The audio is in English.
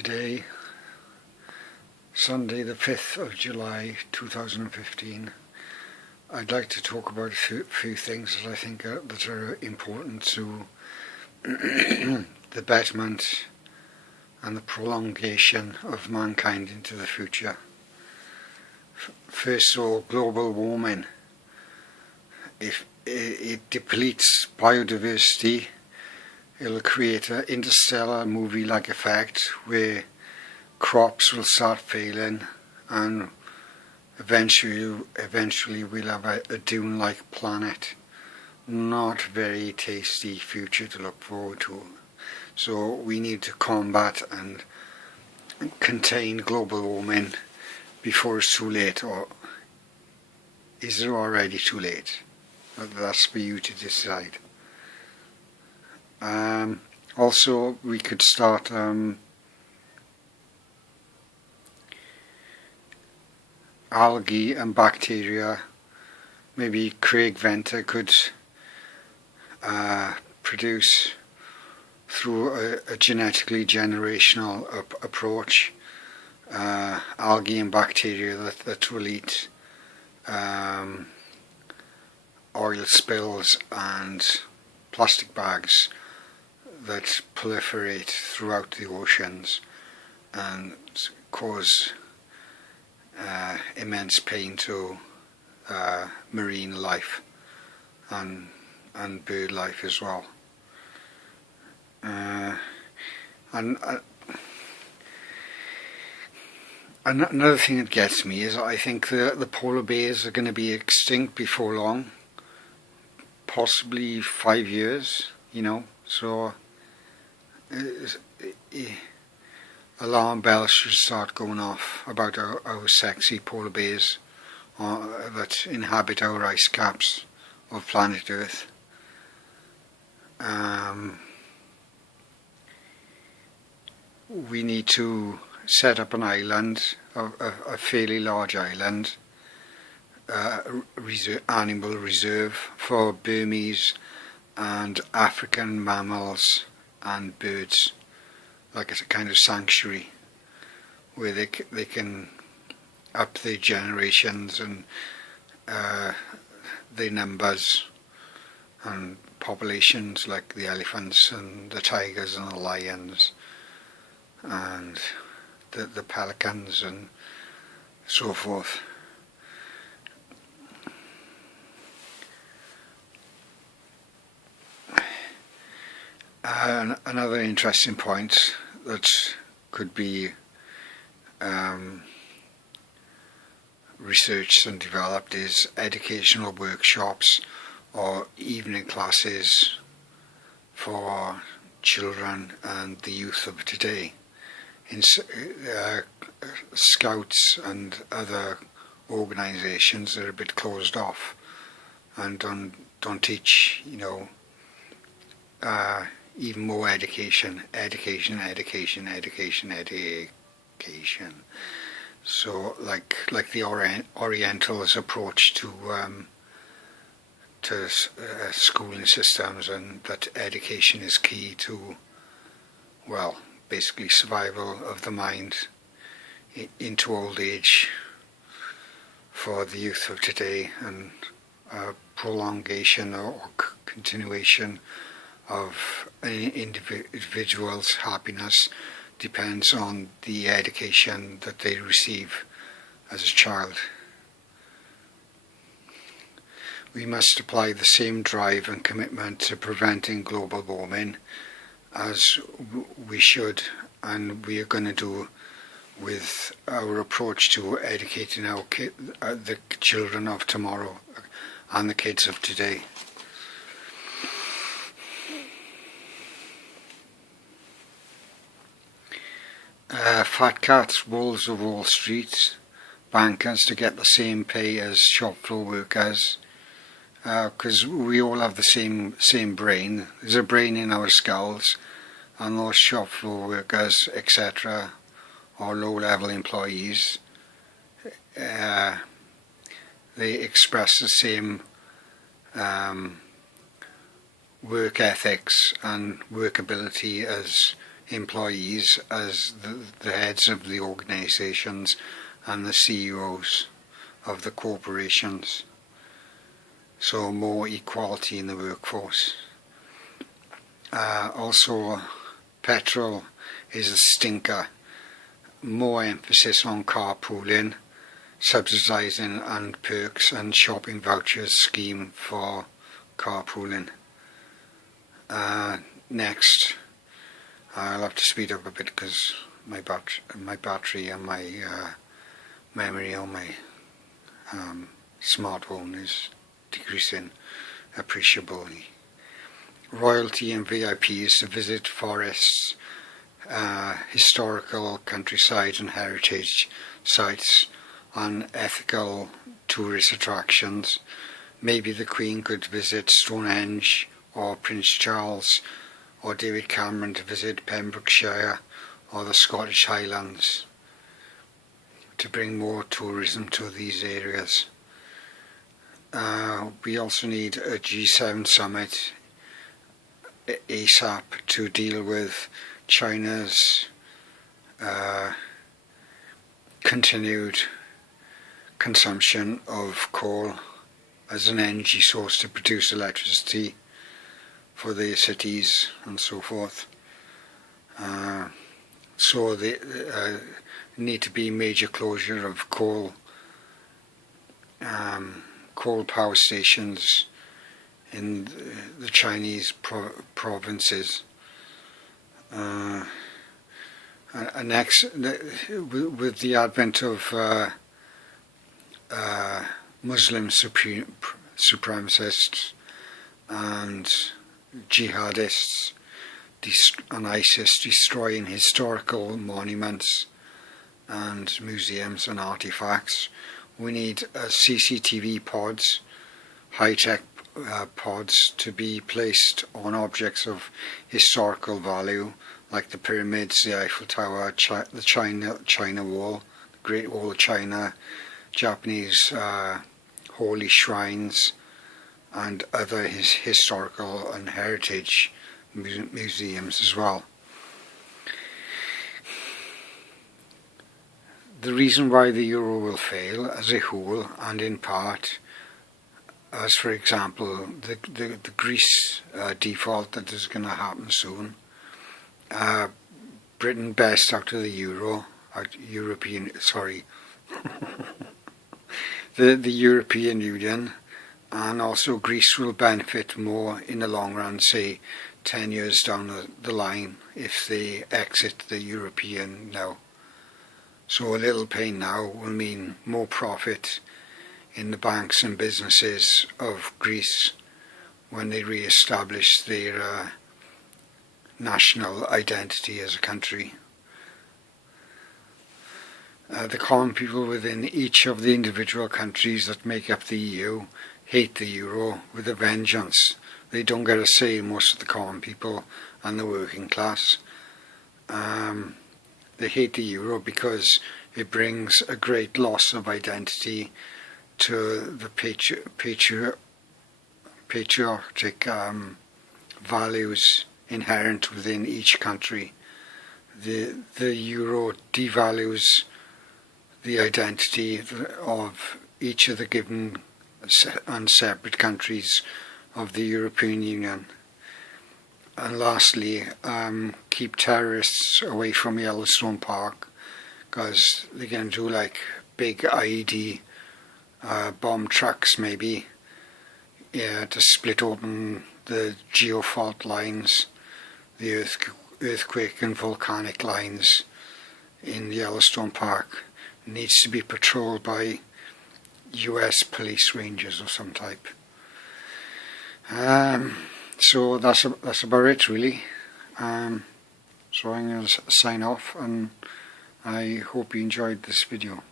Today, Sunday the 5th of July 2015, I'd like to talk about a few things that I think that are important to the betterment and the prolongation of mankind into the future. First of all, global warming. If it depletes biodiversity, it'll create an interstellar movie-like effect where crops will start failing, and eventually we'll have a dune-like planet. Not very tasty future to look forward to. So we need to combat and contain global warming before it's too late, or is it already too late? That's for you to decide. Also, we could start algae and bacteria. Maybe Craig Venter could produce through a genetically generational approach algae and bacteria that will eat oil spills and plastic bags that proliferate throughout the oceans and cause immense pain to marine life and bird life as well. Another thing that gets me is I think the polar bears are going to be extinct before long, possibly 5 years, so alarm bells should start going off about our sexy polar bears that inhabit our ice caps of planet Earth. We need to set up an island, a fairly large island, animal reserve for Burmese and African mammals and birds, like it's a kind of sanctuary where they can up their generations and their numbers and populations, like the elephants and the tigers and the lions and the pelicans and so forth. Another interesting point that could be researched and developed is educational workshops or evening classes for children and the youth of today. In Scouts and other organisations are a bit closed off and don't teach, even more education. So like the Orientals approach to schooling systems, and that education is key to, well, basically survival of the mind into old age for the youth of today, and prolongation or continuation of an individual's happiness depends on the education that they receive as a child. We must apply the same drive and commitment to preventing global warming as we should, and we are going to do with our approach to educating the children of tomorrow and the kids of today. Fat cats, wolves of Wall Street, bankers to get the same pay as shop floor workers, because we all have the same brain. There's a brain in our skulls, and those shop floor workers, etc., or low-level employees, they express the same work ethics and workability as employees as the heads of the organisations and the CEOs of the corporations. So more equality in the workforce. Also, petrol is a stinker. More emphasis on carpooling, subsidising and perks and shopping vouchers scheme for carpooling. Next, I'll have to speed up a bit because my battery and my memory on my smartphone is decreasing appreciably. Royalty and VIPs to visit forests, historical countryside and heritage sites, and ethical tourist attractions. Maybe the Queen could visit Stonehenge, or Prince Charles or David Cameron to visit Pembrokeshire or the Scottish Highlands to bring more tourism to these areas. We also need a G7 summit ASAP to deal with China's continued consumption of coal as an energy source to produce electricity for their cities and so forth. So there need to be major closure of coal power stations in the Chinese provinces. And next, with the advent of Muslim supremacists and jihadists and ISIS destroying historical monuments and museums and artifacts, we need CCTV pods, high-tech pods, to be placed on objects of historical value like the pyramids, the Eiffel Tower, the China Wall, the Great Wall of China, Japanese holy shrines, and other historical and heritage museums as well. The reason why the euro will fail as a whole, and in part, as for example the Greece default that is going to happen soon, Britain best out of the the European Union, and also Greece will benefit more in the long run, say 10 years down the line, if they exit the European now. So a little pain now will mean more profit in the banks and businesses of Greece when they re-establish their national identity as a country. The common people within each of the individual countries that make up the EU hate the euro with a vengeance. They don't get a say, most of the common people and the working class. They hate the euro because it brings a great loss of identity to the patriotic values inherent within each country. The euro devalues the identity of each of the given and separate countries of the European Union. And lastly, keep terrorists away from Yellowstone Park, because they're going to do like big IED bomb trucks maybe, to split open the geofault lines, the earthquake and volcanic lines in Yellowstone Park. It needs to be patrolled by US police rangers of some type. So that's about it really. So I'm going to sign off, and I hope you enjoyed this video.